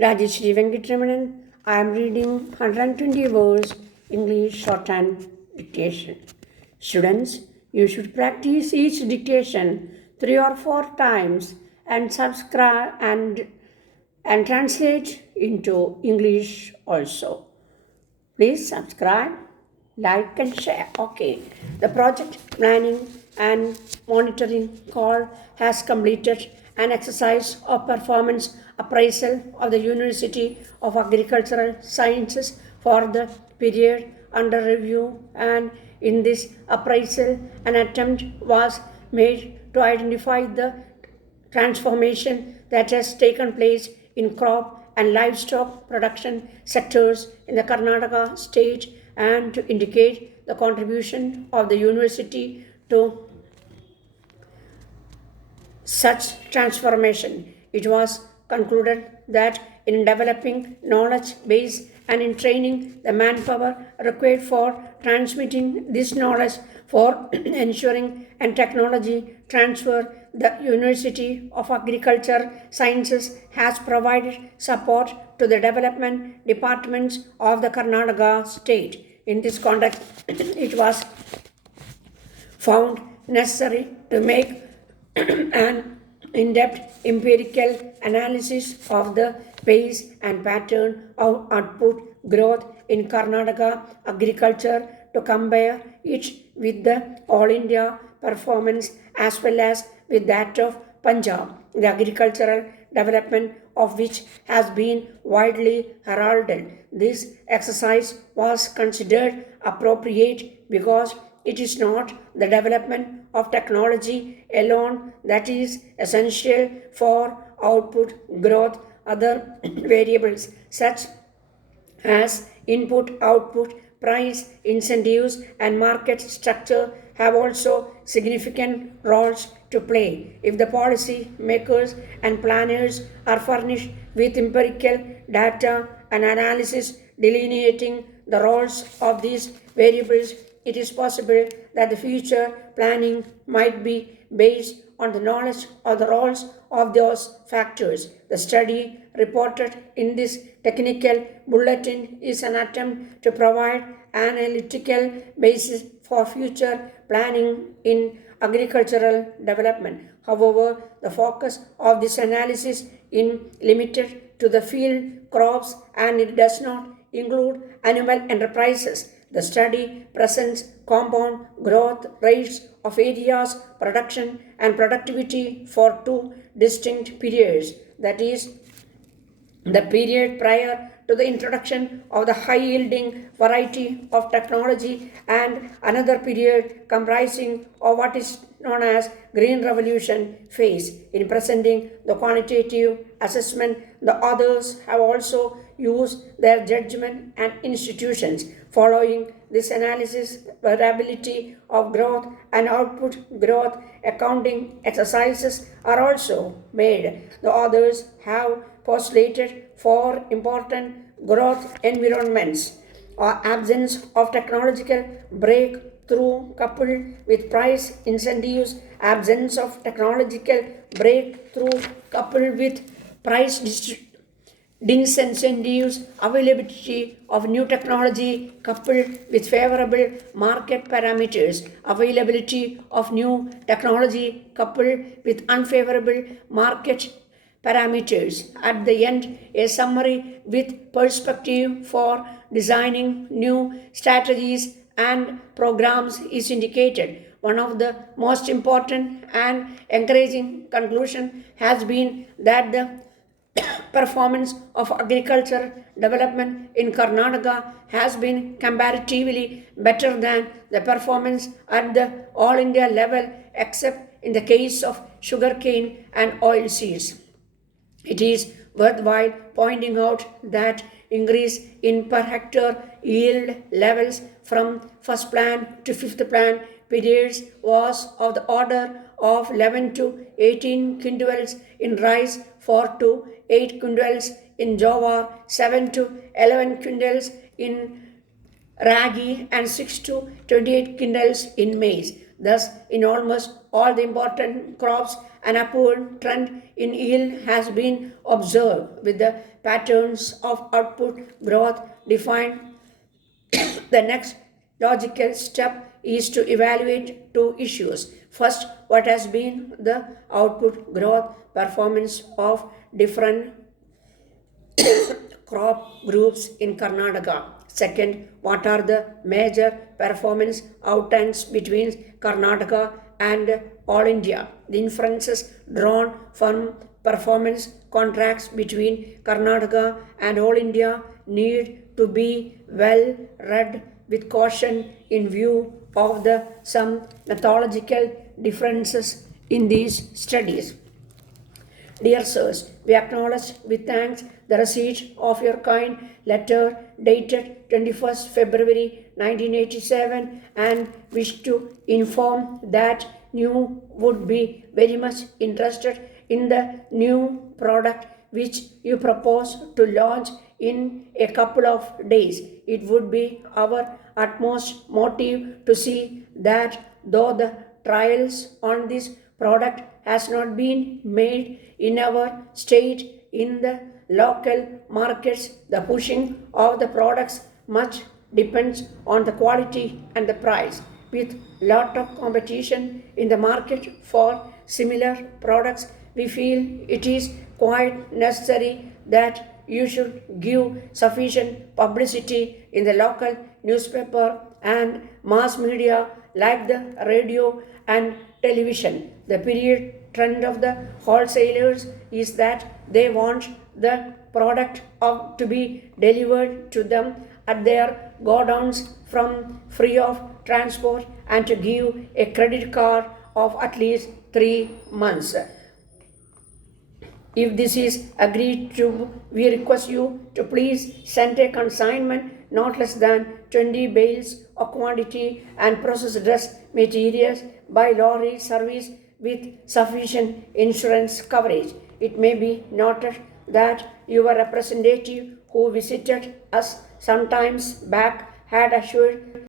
Rajeshri Venkatramanan. I am reading 120 words English Shorthand Dictation. Students, you should practice each dictation 3 or 4 times and subscribe and translate into English also. Please subscribe, like and share. Okay. The project planning and monitoring call has completed an exercise of performance appraisal of the University of Agricultural Sciences for the period under review, and in this appraisal an attempt was made to identify the transformation that has taken place in crop and livestock production sectors in the Karnataka state and to indicate the contribution of the university to such transformation. It was concluded that in developing knowledge base and in training the manpower required for transmitting this knowledge for ensuring and technology transfer, the University of Agriculture Sciences has provided support to the development departments of the Karnataka state. In this context, it was found necessary to make an in-depth empirical analysis of the pace and pattern of output growth in Karnataka agriculture to compare it with the All India performance as well as with that of Punjab, the agricultural development of which has been widely heralded. This exercise was considered appropriate because it is not the development of technology alone that is essential for output growth. Other variables such as input, output, price, incentives, and market structure have also significant roles to play. If the policy makers and planners are furnished with empirical data and analysis delineating the roles of these variables, it is possible that the future planning might be based on the knowledge of the roles of those factors. The study reported in this technical bulletin is an attempt to provide an analytical basis for future planning in agricultural development. However, the focus of this analysis is limited to the field crops and it does not include animal enterprises. The study presents compound growth rates of areas, production, and productivity for two distinct periods, that is, the period prior to the introduction of the high yielding variety of technology and another period comprising of what is known as Green Revolution phase. In presenting the quantitative assessment, the authors have also used their judgment and institutions. Following this analysis, variability of growth and output growth accounting exercises are also made. The authors have postulated for important growth environments or absence of technological breakthrough coupled with price incentives, absence of technological breakthrough coupled with price disincentives, availability of new technology coupled with favorable market parameters, availability of new technology coupled with unfavorable market parameters. At the end, a summary with perspective for designing new strategies and programs is indicated. One of the most important and encouraging conclusions has been that the performance of agriculture development in Karnataka has been comparatively better than the performance at the all India level, except in the case of sugarcane and oilseeds. It is worthwhile pointing out that increase in per hectare yield levels from first plan to fifth plan periods was of the order of 11 to 18 quintals in rice, 4 to 8 quintals in jowar, 7 to 11 quintals in ragi, and 6 to 28 quintals in maize. Thus, in almost all the important crops, an upward trend in yield has been observed, with the patterns of output growth defined. The next logical step is to evaluate two issues. First, what has been the output growth performance of different crop groups in Karnataka. Second, what are the major performance outcomes between Karnataka and all India? The inferences drawn from performance contracts between Karnataka and all India need to be well read with caution in view of the some methodological differences in these studies. Dear sirs, we acknowledge with thanks the receipt of your kind letter dated 21st February 1987 and wish to inform that you would be very much interested in the new product which you propose to launch in a couple of days. It would be our utmost motive to see that though the trials on this product has not been made in our state in the local markets, the pushing of the products much depends on the quality and the price. With lot of competition in the market for similar products, we feel it is quite necessary that you should give sufficient publicity in the local newspaper and mass media like the radio and television. The period trend of the wholesalers is that they want the product to be delivered to them at their godowns from free of transport and to give a credit card of at least 3 months. If this is agreed to, we request you to please send a consignment not less than 20 bales of quantity and processed dress materials by lorry service with sufficient insurance coverage. It may be noted that your representative who visited us sometimes back had assured